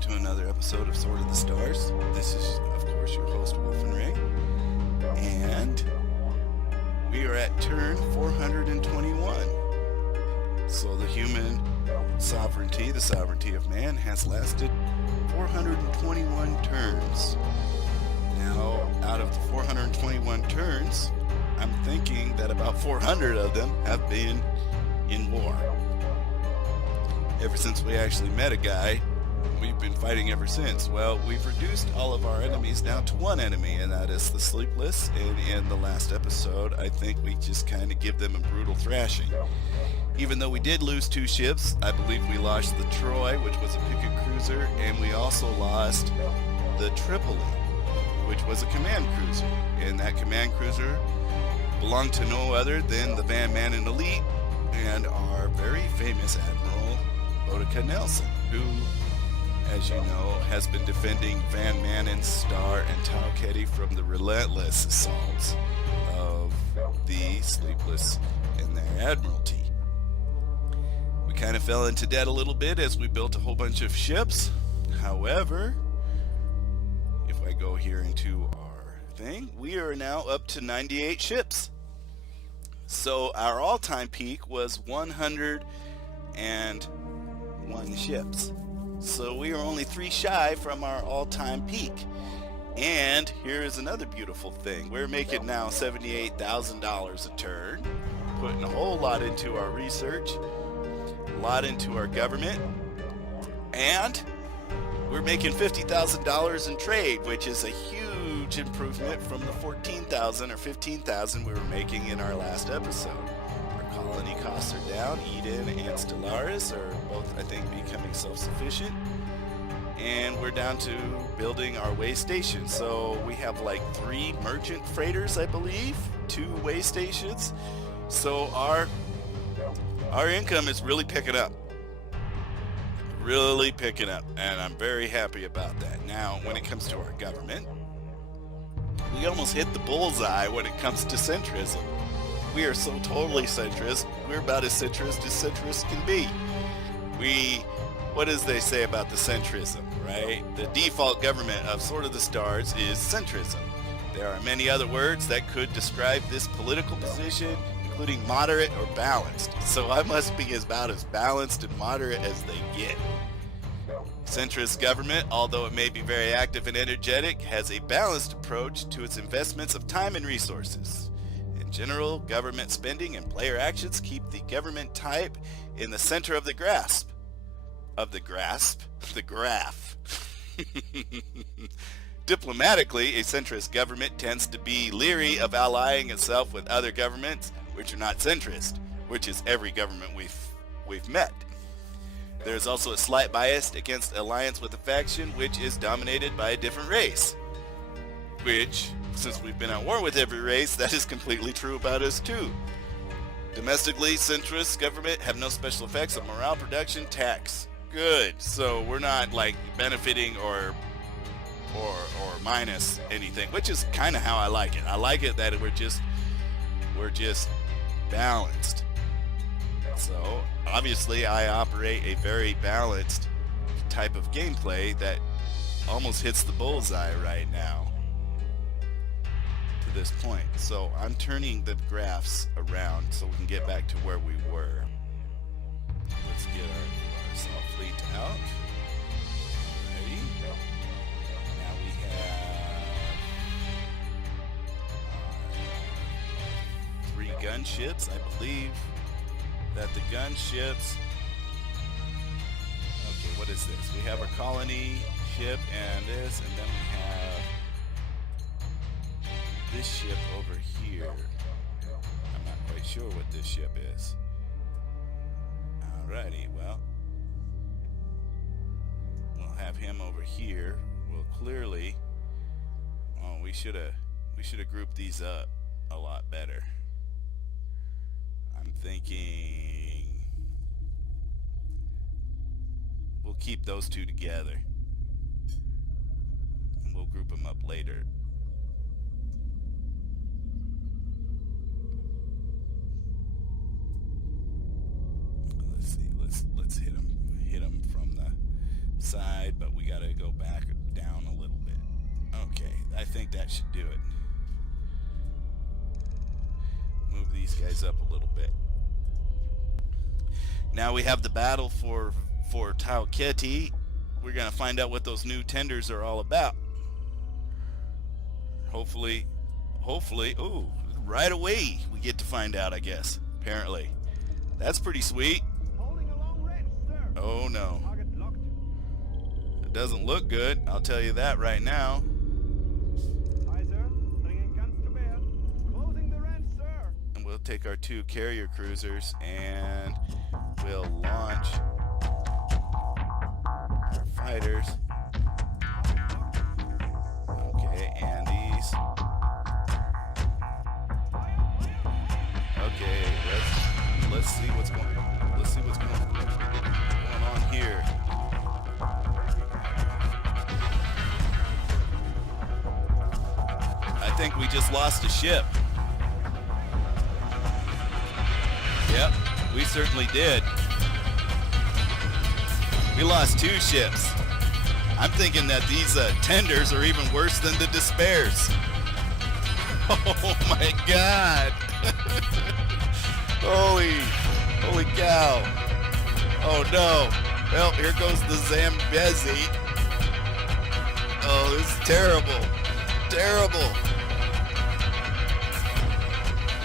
to another episode of Sword of the Stars. This is, of course, your host, Wolfenray. And we are at turn 421. So the human sovereignty, the sovereignty of man, has lasted 421 turns. Now, out of the 421 turns, I'm thinking that about 400 of them have been in war. Ever since we actually met a guy, we've been fighting ever since. Well, we've reduced all of our enemies down to one enemy, and that is the Sleepless. And in the last episode, I think we just kind of give them a brutal thrashing. Even though we did lose 2 ships, I believe we lost the Troy, which was a picket cruiser, and we also lost the Tripoli, which was a command cruiser. And that command cruiser belonged to no other than the Van Manen Elite and our very famous Admiral Boudica Nelson, who, as you know, has been defending Van Manen, Star, and Tau-Keti from the relentless assaults of the Sleepless and their Admiralty. We kind of fell into debt a little bit as we built a whole bunch of ships. However, if I go here into our thing, we are now up to 98 ships. So our all-time peak was 101 ships. So we are only 3 shy from our all-time peak. And here is another beautiful thing. We're making now $78,000 a turn, putting a whole lot into our research, a lot into our government, and we're making $50,000 in trade, which is a huge improvement from the $14,000 or $15,000 we were making in our last episode. Our colony costs are down. Eden and Stellaris are both, I think, becoming self-sufficient. And we're down to building our way station. So we have like 3 merchant freighters, I believe, 2 way stations. So our income is really picking up. Really picking up. And I'm very happy about that. Now, when it comes to our government, we almost hit the bullseye when it comes to centrism. We are so totally centrist. We're about as centrist can be. What does they say about the centrism, right? The default government of Sword of the Stars is centrism. There are many other words that could describe this political position, including moderate or balanced. So I must be about as balanced and moderate as they get. Centrist government, although it may be very active and energetic, has a balanced approach to its investments of time and resources. In general, government spending and player actions keep the government type in the center of the graph. Diplomatically, a centrist government tends to be leery of allying itself with other governments which are not centrist, which is every government we've met. There is also a slight bias against alliance with a faction which is dominated by a different race. Which, since we've been at war with every race, that is completely true about us too. Domestically, centrist government have no special effects on morale, production, tax. Good. So we're not like benefiting or minus anything, which is kind of how I like it. I like it that we're just balanced. So obviously I operate a very balanced type of gameplay that almost hits the bullseye right now to this point. So I'm turning the graphs around so we can get back to where we were. Let's get our assault fleet out. Ready? Now we have 3 gunships. I believe that the gunships... Okay, what is this? We have our colony ship and this, and then we have this ship over here. I'm not quite sure what this ship is. Alrighty, well, we'll have him over here. We'll clearly... Oh, we should have grouped these up a lot better. I'm thinking we'll keep those 2 together and we'll group them up later. Let's see, let's hit them from the side, but we got I think that should do it. Move these guys up a little bit. Now we have the battle for Tauketi. We're gonna find out what those new tenders are all about. Hopefully, ooh, right away we get to find out, I guess. Apparently. That's pretty sweet. Oh no. It doesn't look good, I'll tell you that right now. And we'll take our 2 carrier cruisers and we'll launch our fighters. Okay, and these. Okay, let's see what's going on here. I think we just lost a ship. Yep, we certainly did. We lost 2 ships. I'm thinking that these tenders are even worse than the despairs. Oh my God. Holy cow. Oh no. Well, here goes the Zambezi. Oh, this is terrible. Terrible.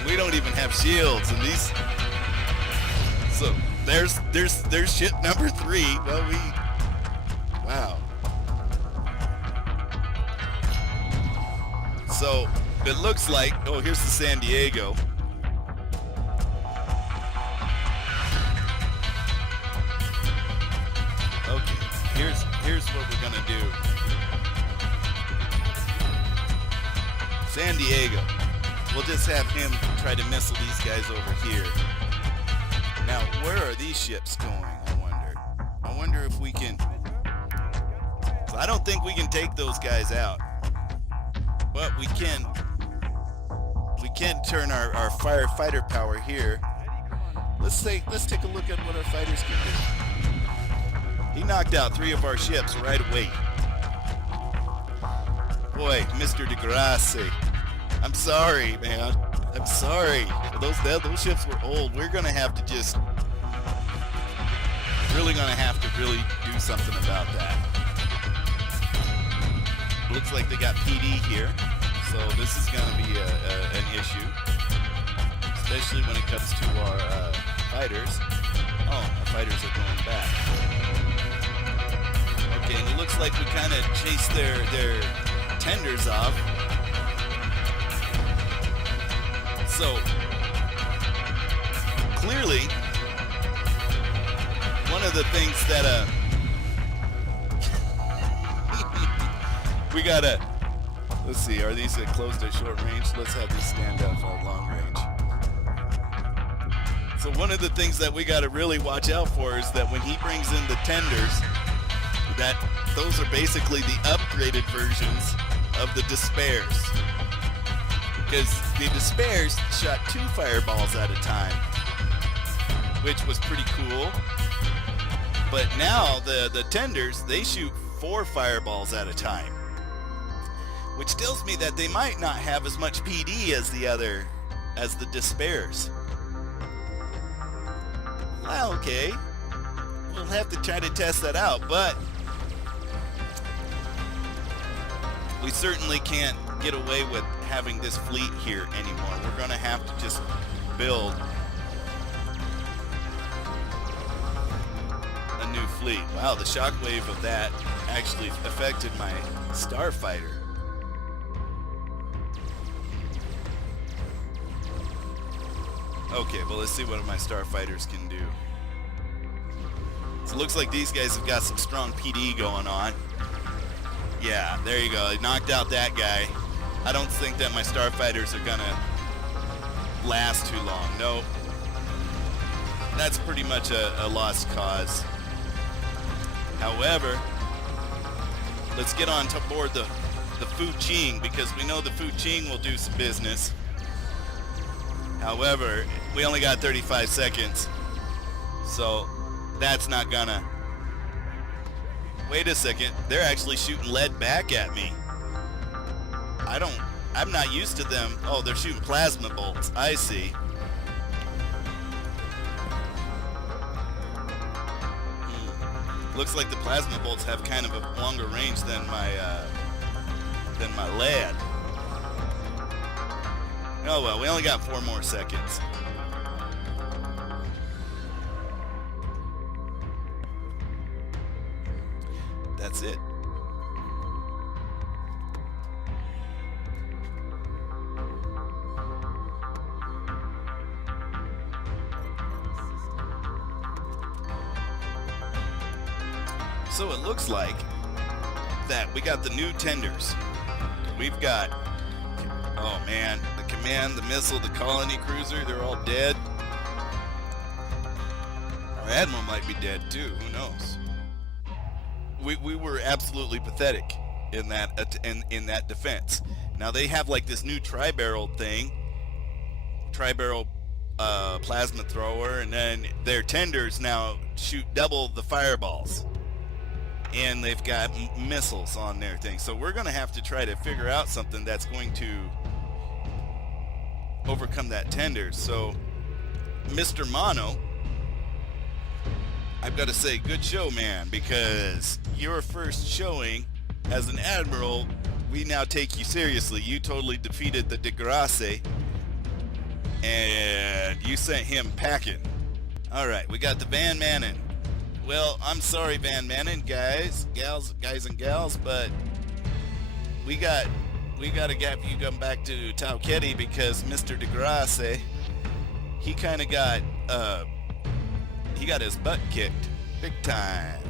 We don't even have shields, and these. So there's ship number 3. Well, wow. So it looks like, oh, here's the San Diego. Okay, here's what we're gonna do. San Diego. We'll just have him try to missile these guys over here. Now, where are these ships going, I wonder if we can. So I don't think we can take those guys out. But we can turn our firefighter power here. Let's take a look at what our fighters can do. He knocked out 3 of our ships right away. Boy, Mr. DeGrassi. I'm sorry, man. I'm sorry. Those ships were old. We're gonna have to just really do something about that. Looks like they got PD here, so this is gonna be an issue, especially when it comes to our fighters. Oh, our fighters are going back. Okay, and it looks like we kind of chased their tenders off. So clearly, one of the things that we gotta, let's see, are these closed at short range? Let's have these stand up at long range. So one of the things that we gotta really watch out for is that when he brings in the tenders, that those are basically the upgraded versions of the despairs. Because the despairs shot 2 fireballs at a time, which was pretty cool. But now the tenders, they shoot 4 fireballs at a time, which tells me that they might not have as much PD as the despairs. Well, okay, we'll have to try to test that out, but we certainly can't get away with having this fleet here anymore. We're gonna have to just build a new fleet. Wow, the shockwave of that actually affected my starfighter. Okay, well, let's see what my starfighters can do. So it looks like these guys have got some strong PD going on. Yeah, there you go. They knocked out that guy. I don't think that my starfighters are gonna last too long. Nope. That's pretty much a lost cause. However, let's get on to board the Fuching, because we know the Fuching will do some business. However, we only got 35 seconds, so that's not gonna. Wait a second, they're actually shooting lead back at me. I'm not used to them. Oh, they're shooting plasma bolts. I see. Looks like the plasma bolts have kind of a longer range than my lead. Oh well, we only got 4 more seconds. That's it. So it looks like that we got the new tenders. We've got, oh man, the command, the missile, the colony cruiser, they're all dead. Our admiral might be dead too, who knows? We were absolutely pathetic in that defense. Now they have like this new tri-barrel thing, tri-barrel plasma thrower, and then their tenders now shoot double the fireballs. And they've got missiles on their thing. So we're going to have to try to figure out something that's going to overcome that tender. So, Mr. Mono, I've got to say, good show, man, because your first showing as an admiral, we now take you seriously. You totally defeated the de Grasse, and you sent him packing. All right, we got the Van Manen. Well, I'm sorry, Van Manen, guys and gals, but we got to get you come back to Tauqueti because Mr. de Grasse, he kind of got he got his butt kicked, big time.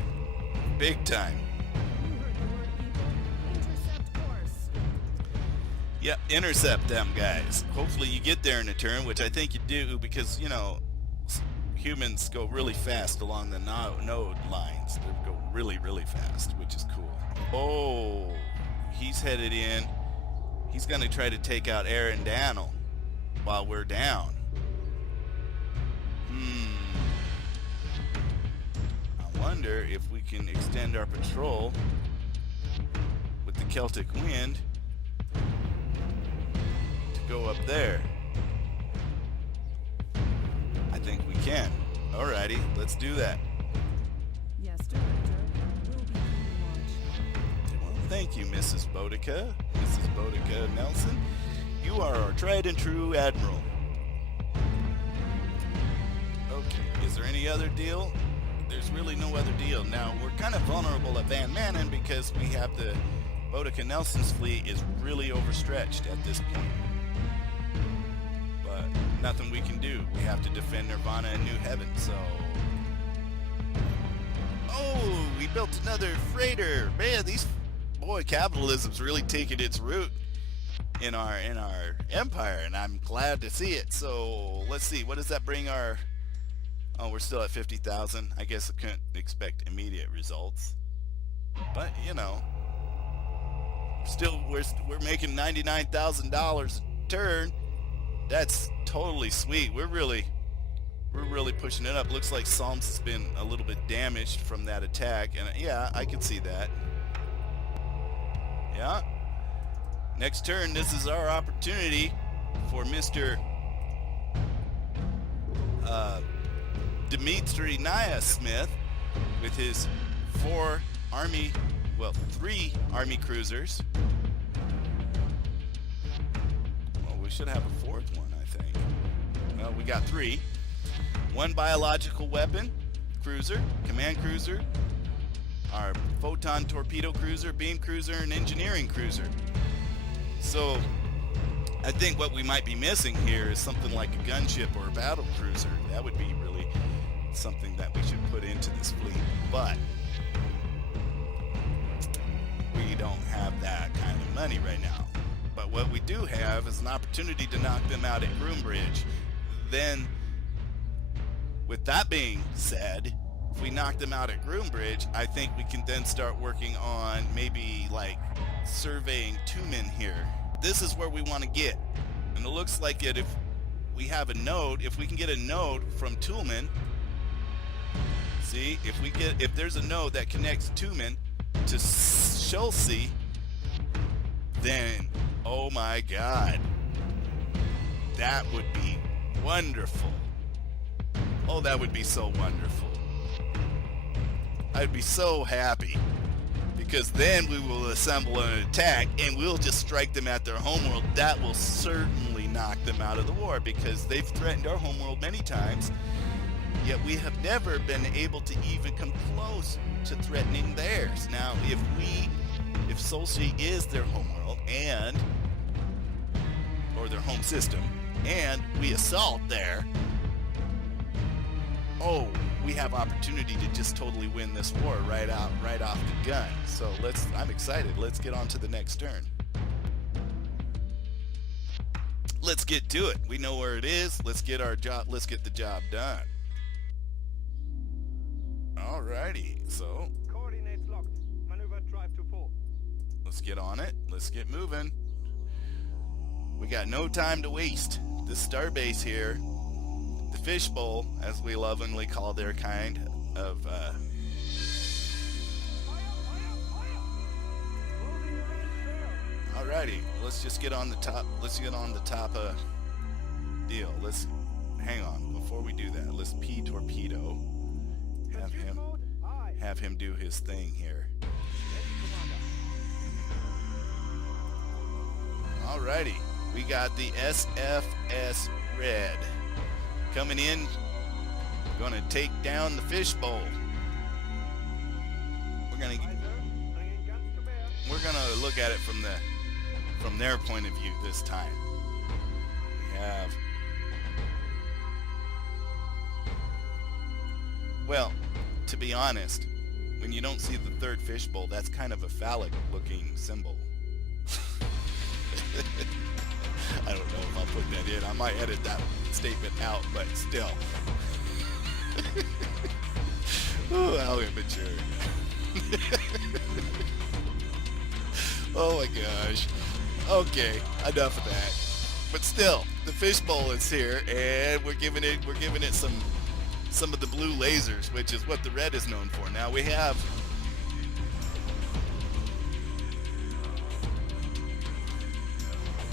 Yep, intercept them guys. Hopefully you get there in a turn, which I think you do because you know. Humans go really fast along the node lines. They go really, really fast, which is cool. Oh, he's headed in. He's going to try to take out Aaron Daniel while we're down. I wonder if we can extend our patrol with the Celtic wind to go up there. I think we can. Alrighty, let's do that. Yes, Director. We'll be keeping watch. Well, thank you, Mrs. Boudica. Mrs. Boudica Nelson. You are our tried and true admiral. Okay, is there any other deal? There's really no other deal. Now, we're kind of vulnerable at Van Manen because we have the Boudica Nelson's fleet is really overstretched at this point. Nothing we can do. We have to defend Nirvana and New Heaven, so... Oh, we built another freighter! Man, capitalism's really taken its root in our empire, and I'm glad to see it. So, let's see, what does that bring our... Oh, we're still at 50,000. I guess I couldn't expect immediate results. But, you know... Still, we're making $99,000 a turn. That's totally sweet. We're really pushing it up. Looks like Psalms has been a little bit damaged from that attack, and yeah, I can see that. Yeah. Next turn, this is our opportunity for Mr. Dimitri Naya Smith with his 3 army cruisers. We should have a 4th one, I think. Well, we got 3. 1 biological weapon cruiser, command cruiser, our photon torpedo cruiser, beam cruiser, and engineering cruiser. So I think what we might be missing here is something like a gunship or a battle cruiser. That would be really something that we should put into this fleet. But we don't have that kind of money right now. But what we do have is an opportunity to knock them out at Groombridge. Then, with that being said, if we knock them out at Groombridge, I think we can then start working on maybe like surveying Tumen here. This is where we want to get. And it looks like that if we have a node, if we can get a node from Tumen, see, if there's a node that connects Tumen to Chelsea, then Oh my God. That would be wonderful. Oh, that would be so wonderful. I'd be so happy. Because then we will assemble an attack and we'll just strike them at their homeworld. That will certainly knock them out of the war because they've threatened our homeworld many times. Yet we have never been able to even come close to threatening theirs. Now, if Solci is their homeworld or their home system, and we assault there, oh, we have opportunity to just totally win this war right off the gun. So I'm excited. Let's get on to the next turn. Let's get to it. We know where it is. Let's get the job done. Alrighty, so Coordinates locked. Maneuver drive to 4. let's get on it. Let's get moving. We got no time to waste. This starbase here, the fishbowl, as we lovingly call their kind of alrighty, let's just get on the top. Let's get on the top deal. Let's hang on before we do that. Let's P-torpedo. Have him do his thing here. Alrighty, we got the SFS Red coming in. Gonna take down the fishbowl. We're gonna look at it from their point of view this time. We have, well, to be honest, when you don't see the third fishbowl, that's kind of a phallic looking symbol. I don't know if I'll put that in. I might edit that statement out, but still. Oh, how immature. Oh my gosh. Okay, enough of that. But still, the fishbowl is here, and we're giving it some of the blue lasers, which is what the red is known for. Now we have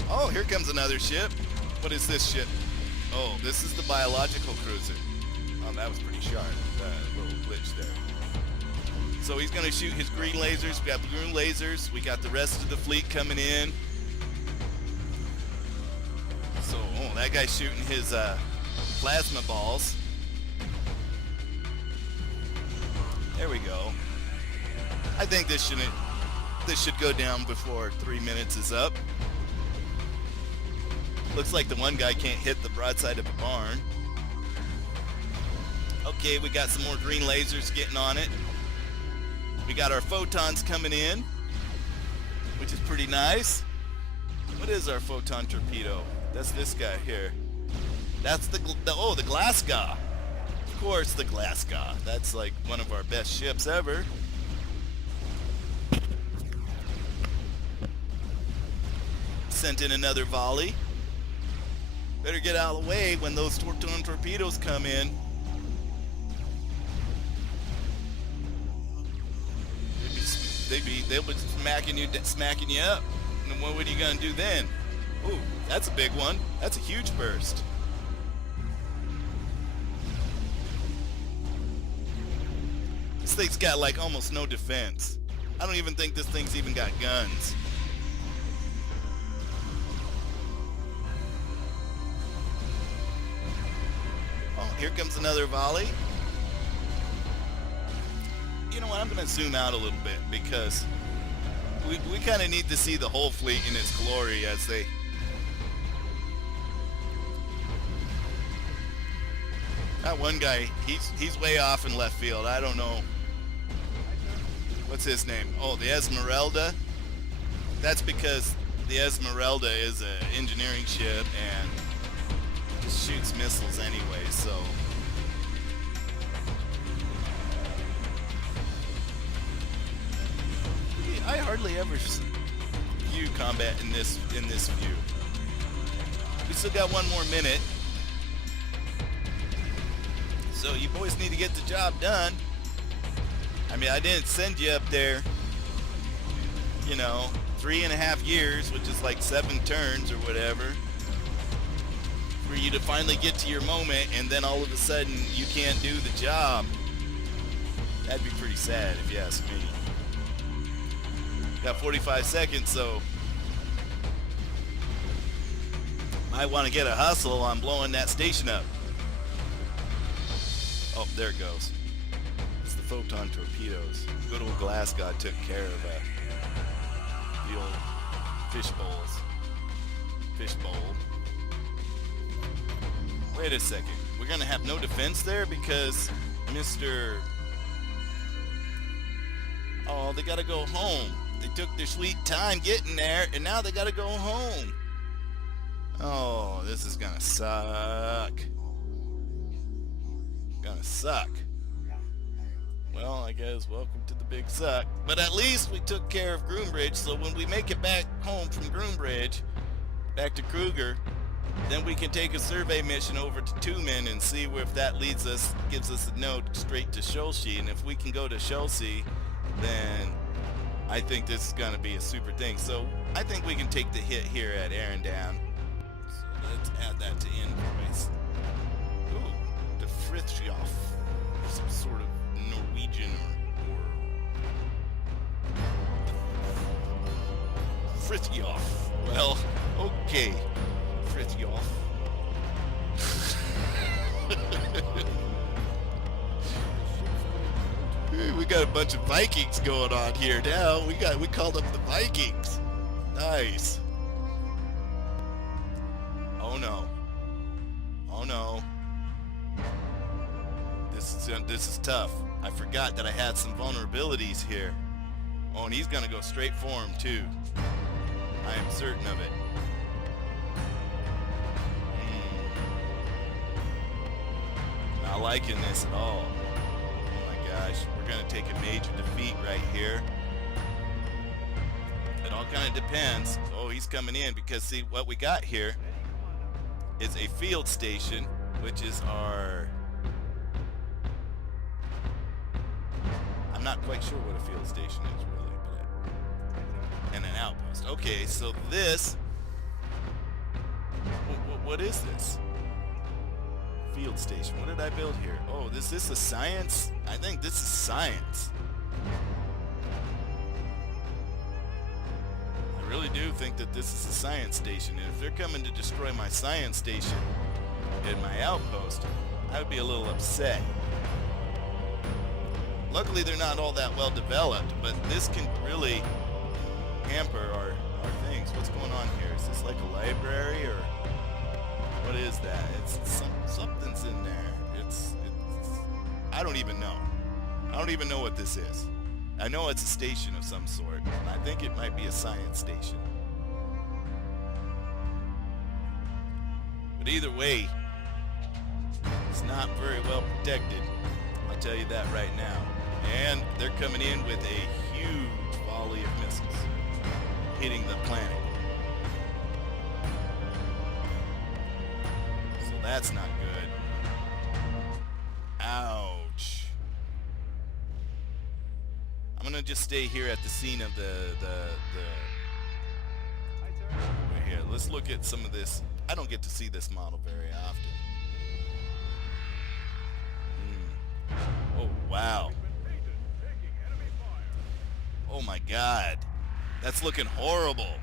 oh, here comes another ship. What is this ship? Oh, this is the biological cruiser. Oh, that was pretty sharp. Little glitch there. So he's going to shoot his green lasers. We got blue lasers. We got the rest of the fleet coming in. So, oh, that guy's shooting his plasma balls. There we go. I think this should go down before 3 minutes is up. Looks like the one guy can't hit the broadside of the barn. Okay, we got some more green lasers getting on it. We got our photons coming in, which is pretty nice. What is our photon torpedo? That's this guy here. That's the Glasgow. Of course, the Glasgow. That's like one of our best ships ever. Sent in another volley. Better get out of the way when those photon torpedoes come in. They'll be smacking you up. And what are you gonna do then? Ooh, that's a big one. That's a huge burst. This thing's got like almost no defense. I don't even think this thing's even got guns. Oh, here comes another volley. You know what, I'm gonna zoom out a little bit because we kind of need to see the whole fleet in its glory as they that one guy, he's way off in left field. I don't know what's his name. Oh, the Esmeralda. That's because the Esmeralda is an engineering ship and just shoots missiles anyway, so I hardly ever view combat in this view. We still got one more minute, so you boys need to get the job done. I mean, I didn't send you up there, you know, 3.5 years, which is like 7 turns or whatever, for you to finally get to your moment, and then all of a sudden you can't do the job. That'd be pretty sad if you ask me. Got 45 seconds, so might want to get a hustle on blowing that station up. Oh, there it goes. It's the photon torpedoes. Good old glass god took care of the old fish bowl. Wait a second. We're gonna have no defense there because Mr. Oh, they gotta go home. They took their sweet time getting there, and now they gotta go home. Oh, this is gonna suck. Gonna suck. Well, I guess welcome to the big suck. But at least we took care of Groombridge, so when we make it back home from Groombridge, back to Kruger, then we can take a survey mission over to Tumen and see if that gives us a note straight to Shulshi. And if we can go to Shulshi, then I think this is gonna be a super thing. So I think we can take the hit here at Arendam. So let's add that to invoice. Ooh, the Frithjof, some sort of Norwegian or Frithjof. Well, okay, Frithjof. We got a bunch of Vikings going on here now. We called up the Vikings. Nice. Oh no. Oh no. This is tough. I forgot that I had some vulnerabilities here. Oh, and he's gonna go straight for him too. I am certain of it. Not liking this at all. Oh my gosh, we're gonna take a major defeat right here. It all kind of depends. Oh, he's coming in because see what we got here is a field station, which is our. I'm not quite sure what a field station is really, but and an outpost. Okay, so this. What is this? Field station. What did I build here? Oh, is this a science? I think this is science. I really do think that this is a science station, and if they're coming to destroy my science station in my outpost, I would be a little upset. Luckily, they're not all that well developed, but this can really hamper our things. What's going on here? Is this like a library or what is that? It's something's in there. It's I don't even know. I don't even know what this is. I know it's a station of some sort, and I think it might be a science station. But either way, it's not very well protected. I'll tell you that right now. And they're coming in with a huge volley of missiles hitting the planet. So that's not good. Ouch. I'm gonna just stay here at the scene of the right here. Let's look at some of this. I don't get to see this model very often. Oh wow. Oh my god. That's looking horrible.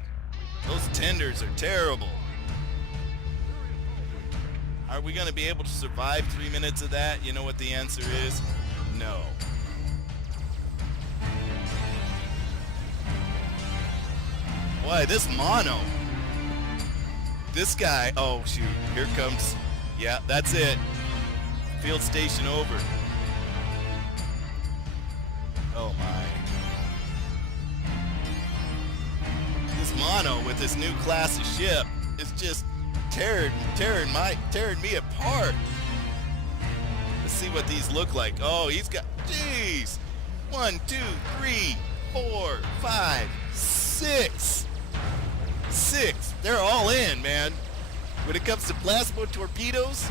Those tenders are terrible. Are we gonna be able to survive 3 minutes of that? You know what the answer is? No. Boy, this mono. This guy, oh shoot, here comes, yeah, that's it. Field station over. Oh my. This mono with this new class of ship is just tearing me apart. Let's see what these look like. Oh, he's got, jeez. 1, 2, 3, 4, 5, 6. 6. They're all in, man. When it comes to plasma torpedoes,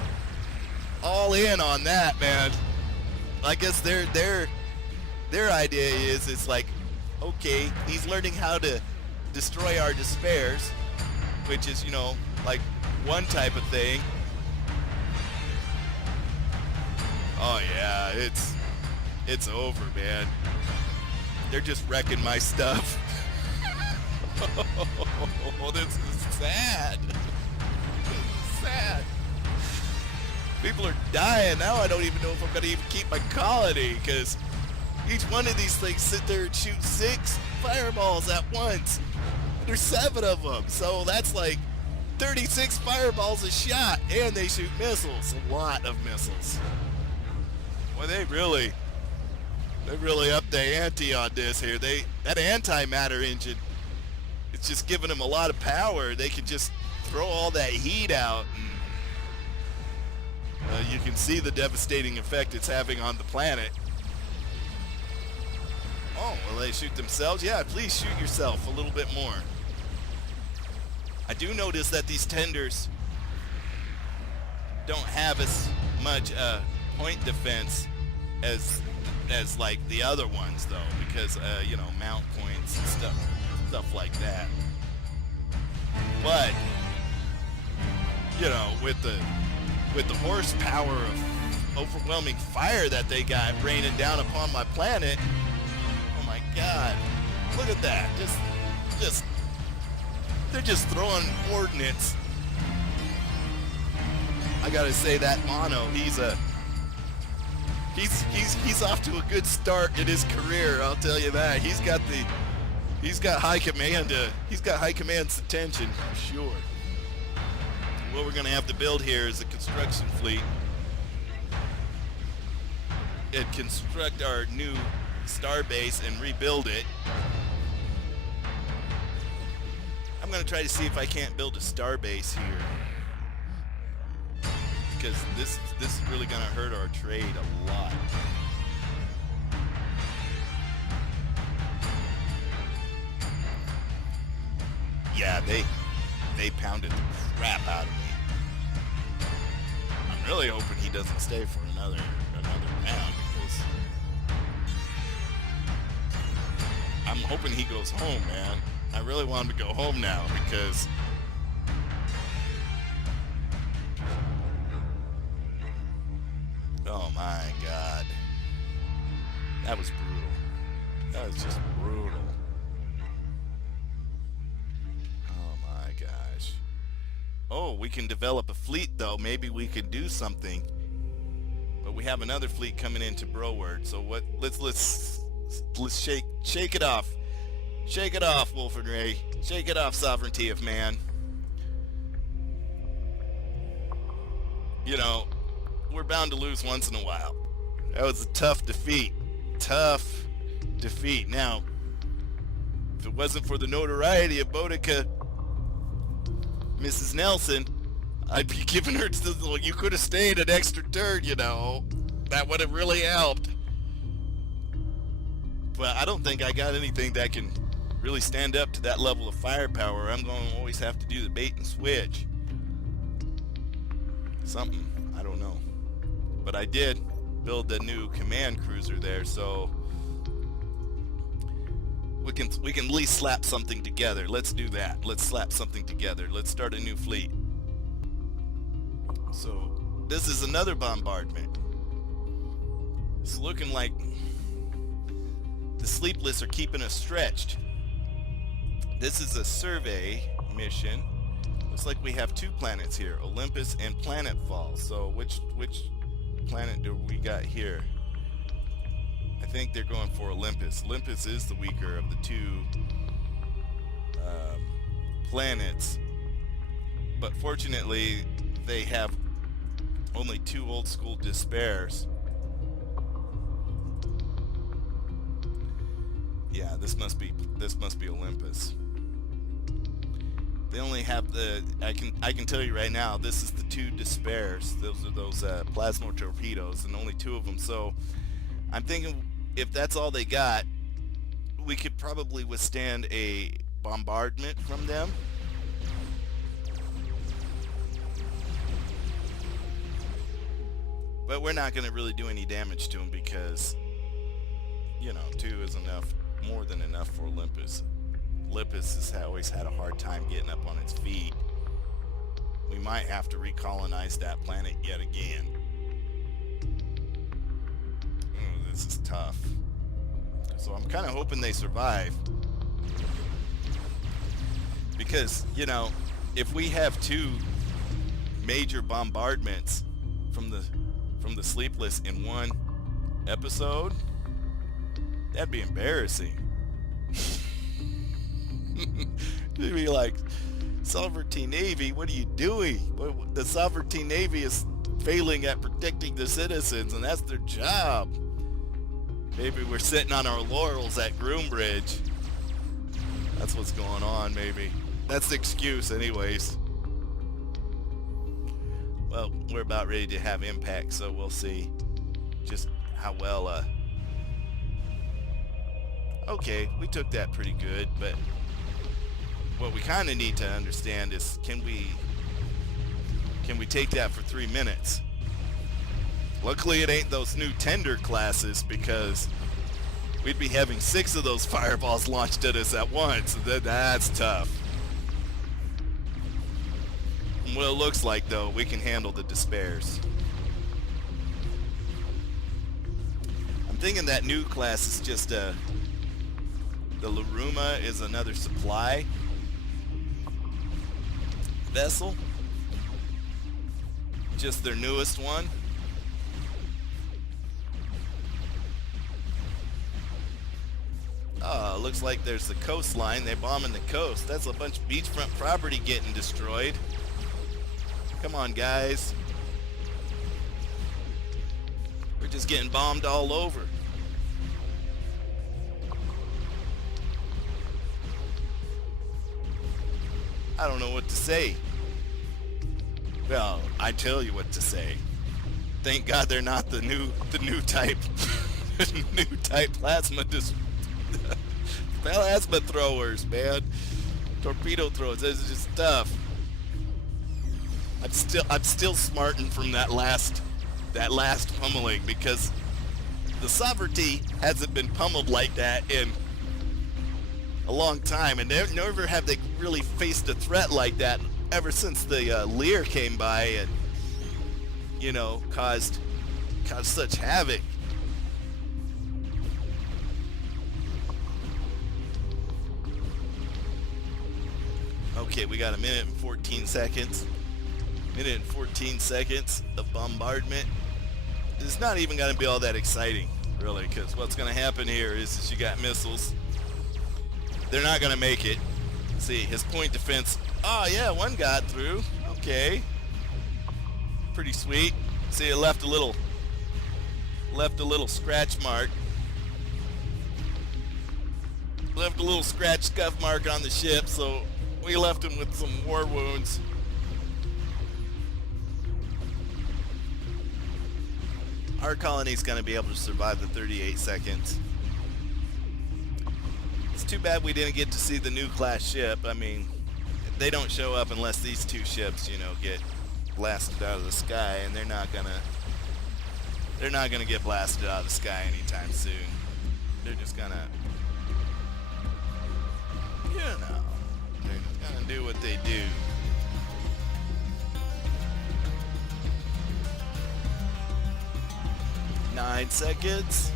all in on that, man. I guess their idea is it's like, okay, he's learning how to destroy our despairs, which is, you know, like one type of thing. Oh yeah, it's over, man. They're just wrecking my stuff. Oh, this is sad. This is sad. People are dying. Now I don't even know if I'm going to even keep my colony, because each one of these things sit there and shoot 6 fireballs at once. There's 7 of them, so that's like 36 fireballs a shot, and they shoot missiles. A lot of missiles. Well, they really upped the ante on this here. That antimatter engine, it's just giving them a lot of power. They can just throw all that heat out, and you can see the devastating effect it's having on the planet. Oh, will they shoot themselves? Yeah, please shoot yourself a little bit more. I do notice that these tenders don't have as much point defense as like the other ones, though, because you know, mount points and stuff like that. But you know, with the horsepower of overwhelming fire that they got raining down upon my planet, oh my God, look at that! Just they're just throwing ordnance. I gotta say that Mono, he's off to a good start in his career. I'll tell you that. He's got high command. He's got high command's attention for sure. What we're gonna have to build here is a construction fleet and construct our new star base and rebuild it. I'm gonna try to see if I can't build a star base here, because this is really gonna hurt our trade a lot. Yeah, they pounded the crap out of me. I'm really hoping he doesn't stay for another round, because I'm hoping he goes home, man. I really want him to go home now, because oh my God, that was brutal. That was just brutal. Oh my gosh. Oh, we can develop a fleet, though. Maybe we could do something. But we have another fleet coming into Broward. So what? Let's shake it off. Shake it off, Wolfen Ray. Shake it off, sovereignty of man. You know, we're bound to lose once in a while. That was a tough defeat. Tough defeat. Now, if it wasn't for the notoriety of Boudica, Mrs. Nelson, I'd be giving her to the, you could have stayed an extra turn, you know. That would have really helped. But I don't think I got anything that can really stand up to that level of firepower. I'm going to always have to do the bait and switch. Something. I don't know. But I did build a new command cruiser there, so we can at least slap something together. Let's do that. Let's slap something together. Let's start a new fleet. So this is another bombardment. It's looking like the Sleepless are keeping us stretched. This is a survey mission. Looks like we have 2 planets here, Olympus and Planetfall. So which planet do we got here? I think they're going for Olympus. Olympus is the weaker of the 2 planets, but fortunately they have only 2 old school despairs. Yeah, this must be Olympus. They only have the, I can tell you right now, this is the 2 despairs. Those are those plasma torpedoes, and only 2 of them. So I'm thinking if that's all they got, we could probably withstand a bombardment from them. But we're not going to really do any damage to them, because, you know, 2 is enough, more than enough for Olympus. Lippis has always had a hard time getting up on its feet. We might have to recolonize that planet yet again. This is tough. So I'm kind of hoping they survive. Because, you know, if we have 2 major bombardments from the Sleepless in one episode, that'd be embarrassing. It'd be like, Sovereign Navy, what are you doing? The Sovereign Navy is failing at protecting the citizens, and that's their job. Maybe we're sitting on our laurels at Groombridge. That's what's going on, maybe. That's the excuse, anyways. Well, we're about ready to have impact, so we'll see just how well, okay, we took that pretty good, but what we kind of need to understand is, can we take that for 3 minutes? Luckily, it ain't those new tender classes, because we'd be having 6 of those fireballs launched at us at once. That's tough. From what it looks like, though, we can handle the despairs. I'm thinking that new class is just the Laruma is another supply vessel. Just their newest one. Oh, looks like there's the coastline. They're bombing the coast. That's a bunch of beachfront property getting destroyed. Come on, guys. We're just getting bombed all over. I don't know what to say. Well, I tell you what to say. Thank God they're not the new type new type plasma throwers, man. Torpedo throwers. This is just tough. I'm still smarting from that last pummeling, because the Sovereignty hasn't been pummeled like that in a long time, and never have they really faced a threat like that ever since the Liir came by and, you know, caused such havoc. Okay, we got a minute and 14 seconds. Minute and 14 seconds of bombardment. It's not even going to be all that exciting, really, because what's going to happen here is you got missiles. They're not going to make it. See, his point defense. Oh, yeah, one got through. Okay. Pretty sweet. See, it left a little scratch mark. Left a little scratch scuff mark on the ship, so we left him with some war wounds. Our colony's going to be able to survive the 38 seconds. It's too bad we didn't get to see the new class ship. I mean, they don't show up unless these 2 ships, you know, get blasted out of the sky, and they're not gonna get blasted out of the sky anytime soon. They're just gonna, you know, they're just gonna do what they do. Nine seconds.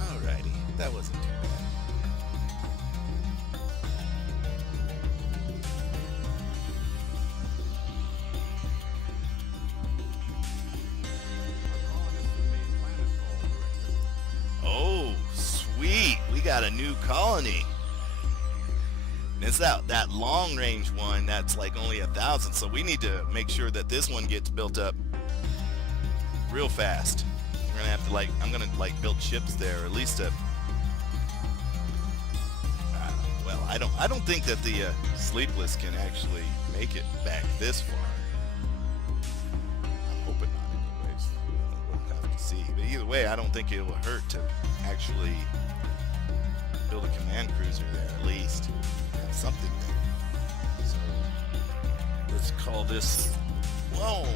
Alrighty, that wasn't too bad. Oh, sweet! We got a new colony. It's that long range one that's like only 1,000, so we need to make sure that this one gets built up real fast. We're gonna have to I'm gonna build ships there, or at least well, I don't think that the Sleepless can actually make it back this far. I'm hoping not, anyways. We'll have to see. But either way, I don't think it will hurt to actually build a command cruiser there, at least. Have something there. So let's call this Whoa,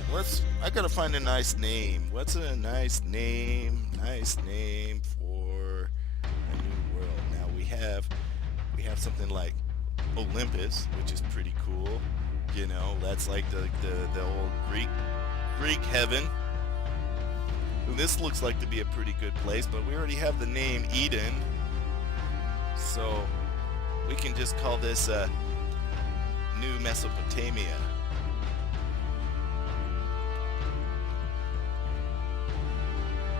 I gotta find a nice name. What's a nice name? Nice name for a new world. Now we have something like Olympus, which is pretty cool. You know, that's like the old Greek heaven. Well, this looks like to be a pretty good place, but we already have the name Eden, so we can just call this New Mesopotamia.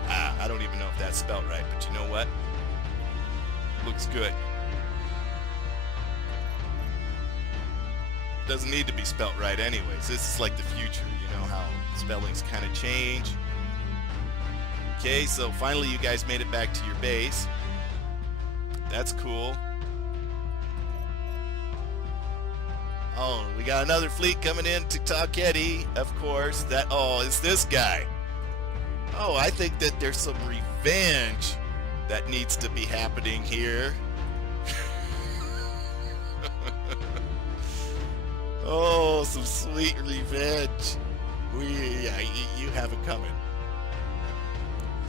I don't even know if that's spelled right, but you know what? Looks good. Doesn't need to be spelled right anyways. This is like the future, you know how spellings kind of change. Okay, so finally you guys made it back to your base. That's cool. Oh, we got another fleet coming in to Talketti, of course. It's this guy. Oh, I think that there's some revenge that needs to be happening here. Oh, some sweet revenge. You have it coming.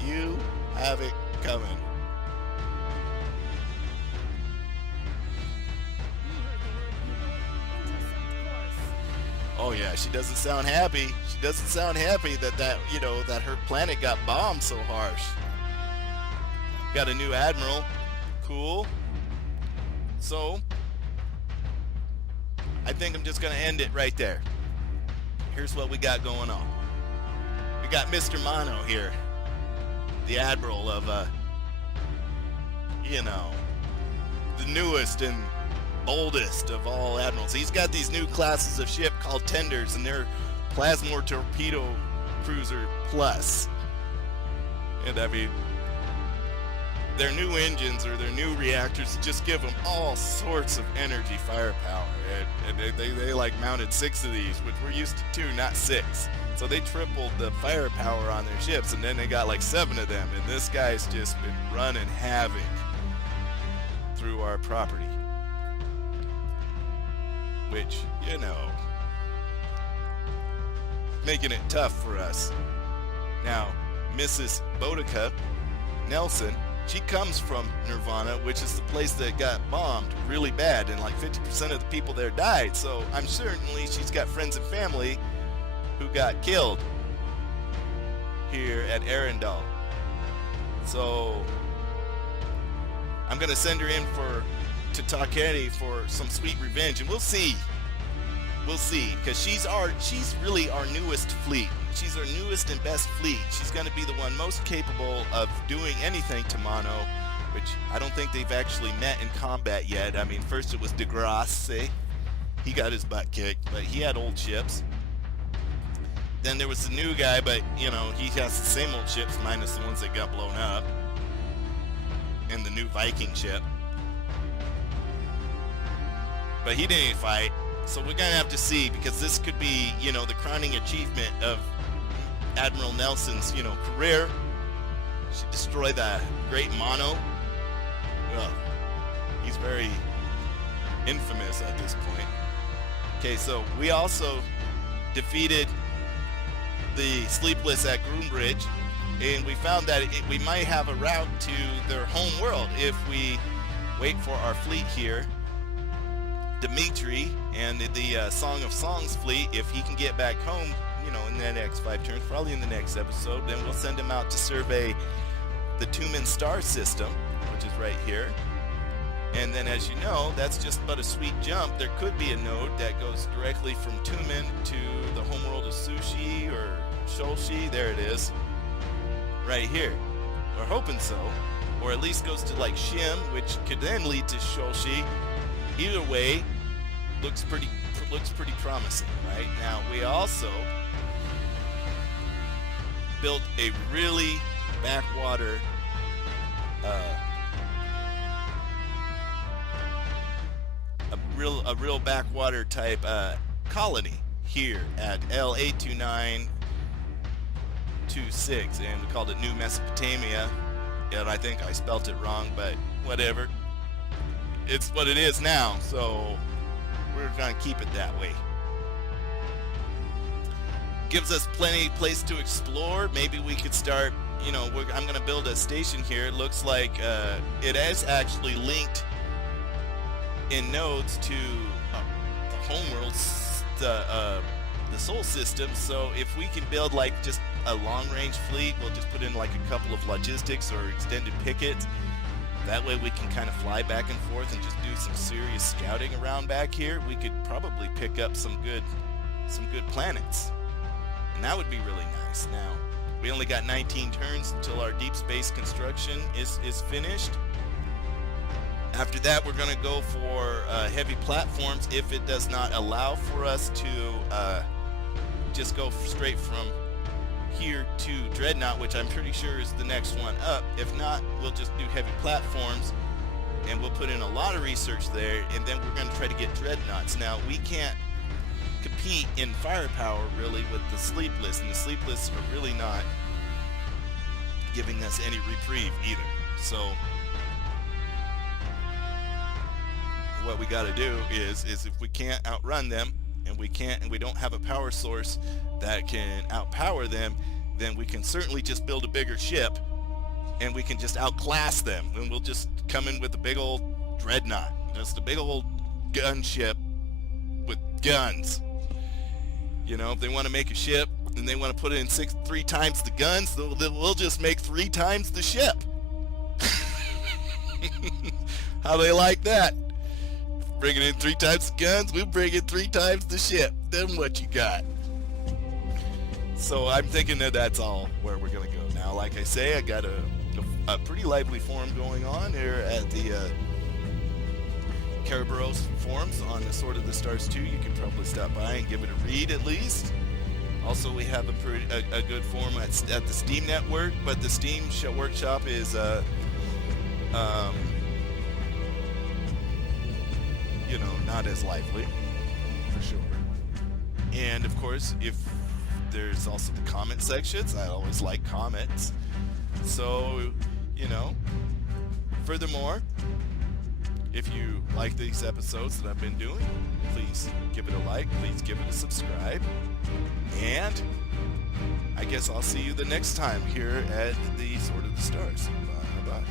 You have it coming. Oh yeah, she doesn't sound happy. She doesn't sound happy that her planet got bombed so harsh. Got a new admiral. Cool. So, I think I'm just gonna end it right there. Here's what we got going on. We got Mr. Mono here, the admiral of, the newest and boldest of all admirals. He's got these new classes of ship called tenders, and they're Plasmor Torpedo Cruiser Plus. And I mean, their new engines or their new reactors just give them all sorts of energy firepower. And they like mounted 6 of these, which we're used to 2, not 6. So they tripled the firepower on their ships, and then they got like 7 of them. And this guy's just been running havoc through our property. Which, making it tough for us. Now, Mrs. Boudica Nelson, she comes from Nirvana, which is the place that got bombed really bad, and like 50% of the people there died. So I'm certainly she's got friends and family who got killed here at Arendal. So I'm gonna send her in to Talketti for some sweet revenge, and we'll see, because she's really our newest fleet. She's our newest and best fleet. She's going to be the one most capable of doing anything to Mono, which I don't think they've actually met in combat yet. I mean, first it was De Grasse. He got his butt kicked, but he had old ships. Then there was the new guy, but, he has the same old ships, minus the ones that got blown up. And the new Viking ship. But he didn't fight. So we're going to have to see, because this could be, the crowning achievement of Admiral Nelson's, career. She destroyed the great Mono. Well, he's very infamous at this point. Okay, so we also defeated the Sleepless at Groombridge, and we found that we might have a route to their home world if we wait for our fleet here. Dimitri and the Song of Songs fleet, if he can get back home, in the next 5 turns, probably in the next episode, then we'll send him out to survey the Tumen star system, which is right here. And then, as you know, that's just but a sweet jump. There could be a node that goes directly from Tumen to the homeworld of Sushi or Sholshi. There it is, right here. We're hoping so, or at least goes to like Shim, which could then lead to Sholshi. Either way, looks pretty promising, right? Now, we also built a really backwater a real backwater type colony here at L82926, and we called it New Mesopotamia. And I think I spelt it wrong, but whatever. It's what it is now, so we're gonna keep it that way. gives us plenty place to explore. Maybe we could start, you know, I'm going to build a station here. It looks like it is actually linked in nodes to the homeworlds, the Sol system. So if we can build like just a long-range fleet, we'll just put in like a couple of logistics or extended pickets. That way we can kind of fly back and forth and just do some serious scouting around back here. We could probably pick up some good planets. And that would be really nice. Now, we only got 19 turns until our deep space construction is finished. After that, we're going to go for heavy platforms if it does not allow for us to just go straight from here to Dreadnought, which I'm pretty sure is the next one up. If not, we'll just do heavy platforms, and we'll put in a lot of research there, and then we're going to try to get Dreadnoughts. Now, we can't compete in firepower really with the Sleepless, and the Sleepless are really not giving us any reprieve either. So what we got to do is if we can't outrun them, and we don't have a power source that can outpower them, then we can certainly just build a bigger ship, and we can just outclass them, and we'll just come in with a big old Dreadnought, just a big old gunship with guns. You know, if they want to make a ship and they want to put in 3 times the guns, we'll just make 3 times the ship. How they like that? Bringing in 3 times the guns, we'll bring in 3 times the ship. Then what you got? So I'm thinking that that's all where we're going to go. Now, like I say, I got a pretty lively forum going on here at the Kerberos forums on the Sword of the Stars 2. You can probably stop by and give it a read at least. Also, we have a good forum at the Steam Network, but the Steam Workshop is you know, not as lively, for sure. And of course, if there's also the comment sections, I always like comments. So, you know, furthermore, if you like these episodes that I've been doing, please give it a like, please give it a subscribe, and I guess I'll see you the next time here at the Sword of the Stars. Bye-bye.